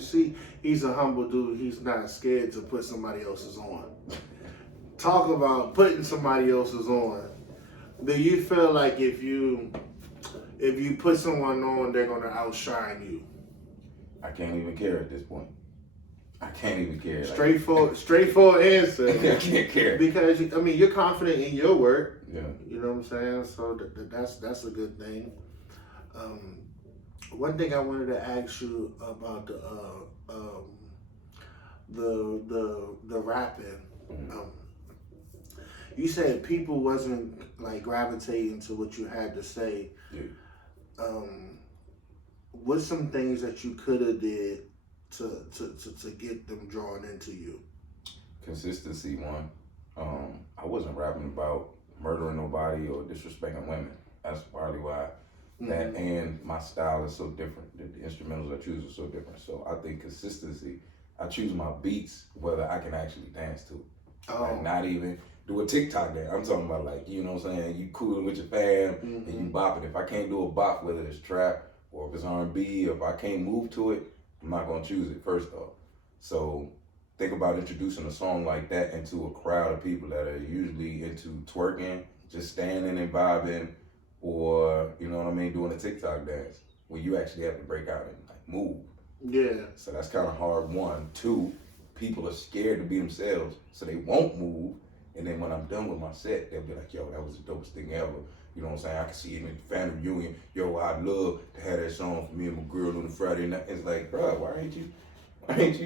see he's a humble dude. He's not scared to put somebody else's on. Talk about putting somebody else's on. Do you feel like if you put someone on, they're gonna outshine you? I can't even care at this point. I can't even care. Straightforward answer. I can't care because you're confident in your work. Yeah. You know what I'm saying? So that's a good thing. One thing I wanted to ask you about the rapping. You said people wasn't like gravitating to what you had to say. Yeah. What's some things that you could have did to get them drawn into you? Consistency, one. I wasn't rapping about murdering nobody or disrespecting women. That's probably why. That and my style is so different. The instrumentals I choose are so different. So I think consistency. I choose my beats whether I can actually dance to it. Like, not even do a TikTok dance. I'm talking about, like, you know what I'm saying, you cooling with your fam and you bopping. If I can't do a bop, whether it's trap or if it's R&B, if I can't move to it, I'm not gonna choose it first off. So think about introducing a song like that into a crowd of people that are usually into twerking, just standing and vibing, or, you know what I mean, doing a TikTok dance where you actually have to break out and like move. Yeah. So that's kind of hard, one. Two, people are scared to be themselves, so they won't move. And then when I'm done with my set, they'll be like, yo, that was the dopest thing ever. You know what I'm saying? I can see it in the family reunion. Yo, I'd love to have that song for me and my girl on a Friday night. It's like, bro, why ain't you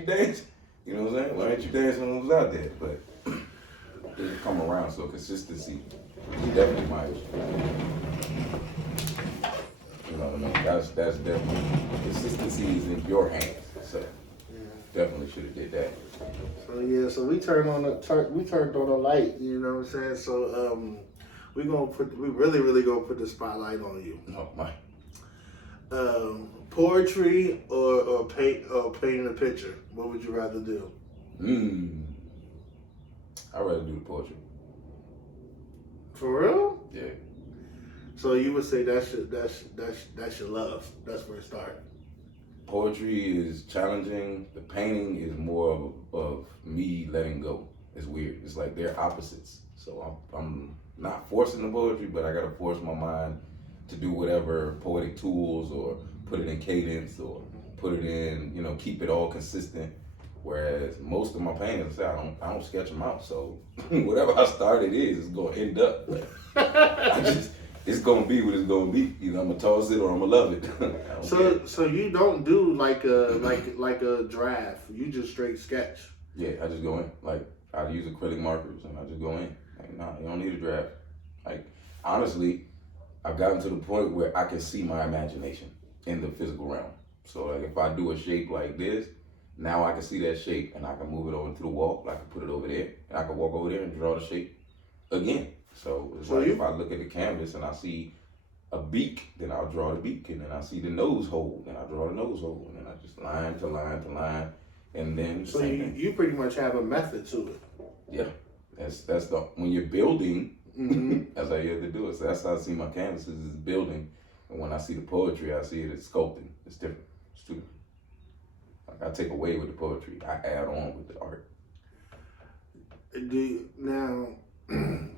dancing? You know what I'm saying? Why ain't you dancing when I was out there? But it come around, so consistency is definitely my issue. You know what I mean? That's definitely, consistency is in your hands. So definitely should have did that. So we turned on the light, you know what I'm saying? So we really gonna put the spotlight on you. Oh my. Poetry or painting a picture? What would you rather do? I'd rather do the poetry. For real? Yeah. So you would say that's your love. That's where it started. Poetry is challenging. The painting is more of me letting go. It's weird. It's like they're opposites. So I'm not forcing the poetry, but I gotta force my mind to do whatever poetic tools or put it in cadence or put it in, keep it all consistent. Whereas most of my paintings, I don't sketch them out. So whatever I start, it's gonna end up. It's gonna be what it's gonna be. Either I'm gonna toss it or I'm gonna love it. So you don't do like a draft. You just straight sketch. Yeah, I just go in. Like I use acrylic markers and I just go in. Like, nah, you don't need a draft. Like honestly, I've gotten to the point where I can see my imagination in the physical realm. So like if I do a shape like this, now I can see that shape and I can move it over to the wall. I can put it over there and I can walk over there and draw the shape again. So it's like if I look at the canvas and I see a beak, then I'll draw the beak, and then I see the nose hole, then I draw the nose hole, and then I just line to line to line, and then so you pretty much have a method to it. Yeah, that's the when you're building. Mm-hmm. That's how you have to do it. So that's how I see my canvases is building, and when I see the poetry, I see it as sculpting. It's different. It's two. Like I take away with the poetry, I add on with the art. Now,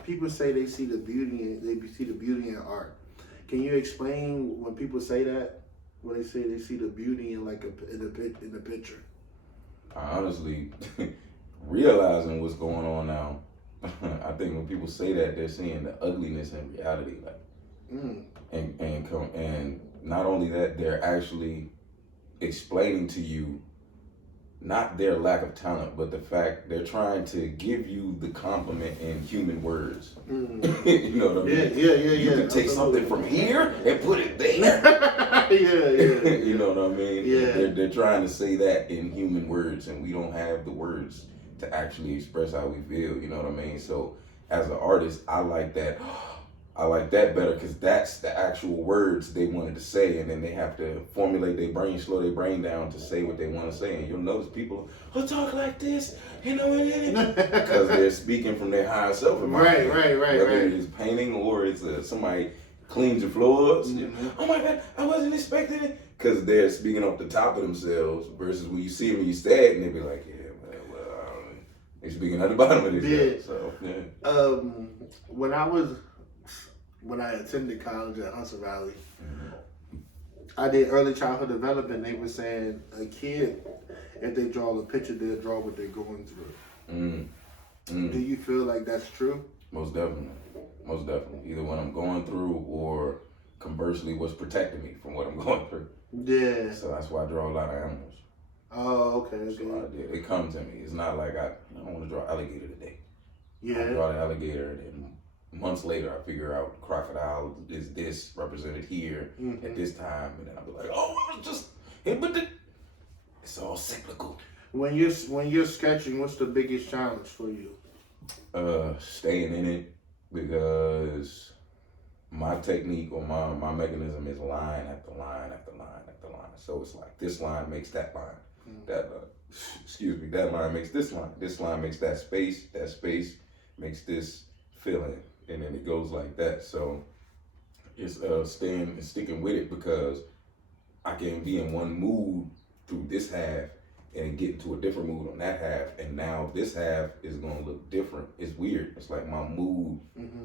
people say they see the beauty in art. Can you explain when people say that? When they say they see the beauty in in the picture? I honestly realizing what's going on now. I think when people say that, they're seeing the ugliness in reality, and not only that, they're actually explaining to you not their lack of talent, but the fact they're trying to give you the compliment in human words. You know what I mean? Yeah. You can take something from here and put it there. Yeah. You know what I mean? Yeah. They're trying to say that in human words, and we don't have the words to actually express how we feel. You know what I mean? So as an artist, I like that. I like that better because that's the actual words they wanted to say, and then they have to formulate their brain, slow their brain down to say what they want to say. And you'll notice people who talk like this, because they're speaking from their higher self. Right. Whether it is painting or it's somebody cleans your floors. Mm-hmm. Oh my God, I wasn't expecting it. Because they're speaking off the top of themselves versus when you see them and you sad and they be like, yeah, well, they're speaking at the bottom of themselves. So, yeah. When I attended college at Hudson Valley, I did early childhood development. They were saying a kid, if they draw a picture, they'll draw what they're going through. Do you feel like that's true? Most definitely. Either what I'm going through or conversely what's protecting me from what I'm going through. Yeah. So that's why I draw a lot of animals. Oh, okay. So they come to me. It's not like I don't want to draw alligator today. Yeah. I draw the alligator and then months later, I figure out crocodile is this represented here at this time, and then I'll be like, oh, it was just but it's all cyclical. When you're sketching, what's the biggest challenge for you? Staying in it, because my technique or my mechanism is line after line after line after line. So it's like this line makes that line, that line makes this line makes that space makes this feeling. And then it goes like that. So it's staying and sticking with it because I can be in one mood through this half and get into a different mood on that half. And now this half is going to look different. It's weird. It's like my mood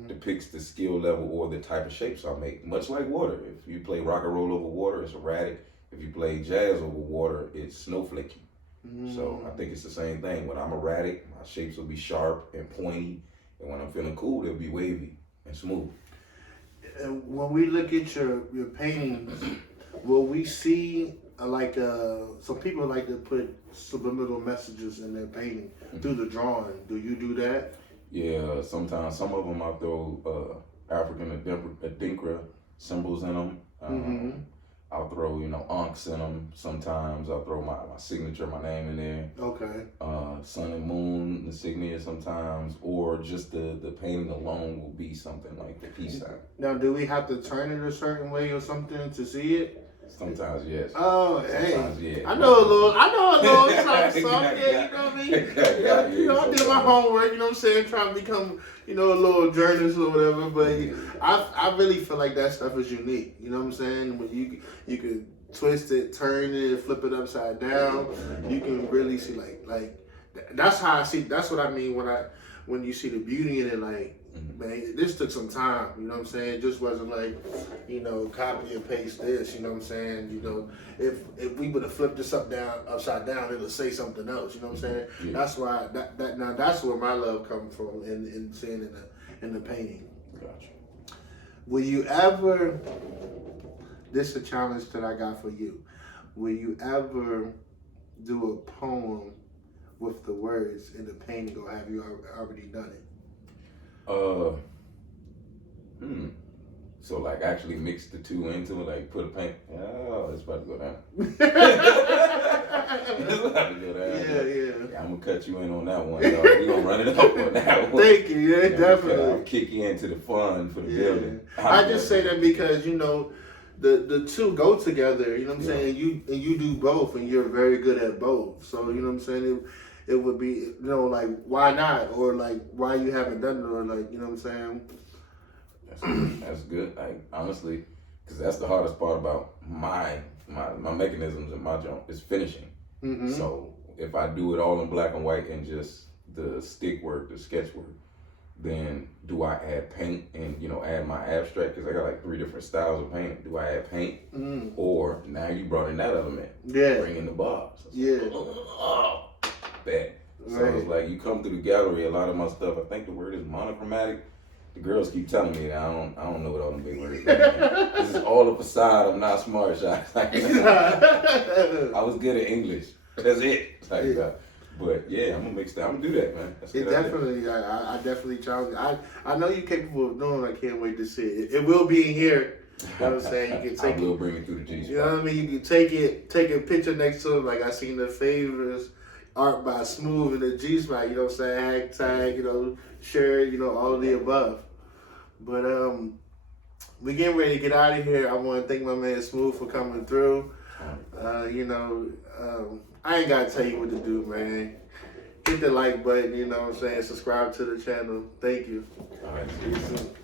depicts the skill level or the type of shapes I make. Much like water. If you play rock and roll over water, it's erratic. If you play jazz over water, it's snowflakey. So I think it's the same thing. When I'm erratic, my shapes will be sharp and pointy. And when I'm feeling cool, they'll be wavy and smooth. When we look at your paintings, will we see some people like to put subliminal messages in their painting through the drawing? Do you do that? Yeah, sometimes some of them I throw African Adinkra symbols in them. I'll throw, unks in them. Sometimes I'll throw my signature, my name in there. Okay. Sun and moon insignia sometimes, or just the painting alone will be something like the peace sign. Now, do we have to turn it a certain way or something to see it? Sometimes yes. Oh, hey. Sometimes yeah. I know a little something, yeah, you know what I mean? I did my homework, you know what I'm saying? Trying to become, a little journalist or whatever, but I really feel like that stuff is unique, you know what I'm saying? When you can twist it, turn it, flip it upside down, you can really see like that's how I see, that's what I mean when you see the beauty in it, like, man, this took some time, you know what I'm saying? It just wasn't like, copy and paste this, you know what I'm saying? If we would have flipped this upside down, it'll say something else, you know what I'm saying? Yeah. That's why that's where my love comes from in seeing in the painting. Gotcha. Will you ever, this is a challenge that I got for you, will you ever do a poem with the words in the painting, or have you already done it? So like actually mix the two into it, like put a paint. Oh, it's about to go down. It's about to go down. Yeah, I'm gonna cut you in on that one, dog. We gonna run it up on that one. Thank you. Yeah, definitely. I'll kick you into the fun for the building. I just say that because the two go together. You know what I'm saying? You do both, and you're very good at both. So you know what I'm saying? It would be, like, why not? Or, like, why you haven't done it? Or, like, you know what I'm saying? That's good. Like, honestly, because that's the hardest part about my mechanisms and my jump is finishing. Mm-hmm. So, if I do it all in black and white and just the stick work, the sketch work, then do I add paint and, add my abstract? Because I got, like, 3 different styles of paint. Do I add paint? Mm. Or, now you brought in that element. Yeah. Bring in the bars. Yeah. That. So it's like you come through the gallery, a lot of my stuff, I think the word is monochromatic. The girls keep telling me that I don't know what all the big words are. This is all a facade. I'm not smart. I was good at English. That's it. But yeah, I'm gonna mix that. I'm gonna do that, man. That's it definitely. I definitely challenge. I know you're capable of doing. I can't wait to see it. It will be in here. You know what I'm saying? You can take I will bring it through the G spot. You know what I mean? You can take a picture next to it. Like I seen the favors. Art by Smoove in the G spot, you know what I'm saying? Hashtag, share, all of the above. But we getting ready to get out of here. I want to thank my man Smoove for coming through. I ain't gotta tell you what to do, man. Hit the like button, you know what I'm saying? Subscribe to the channel. Thank you. All right, see you soon.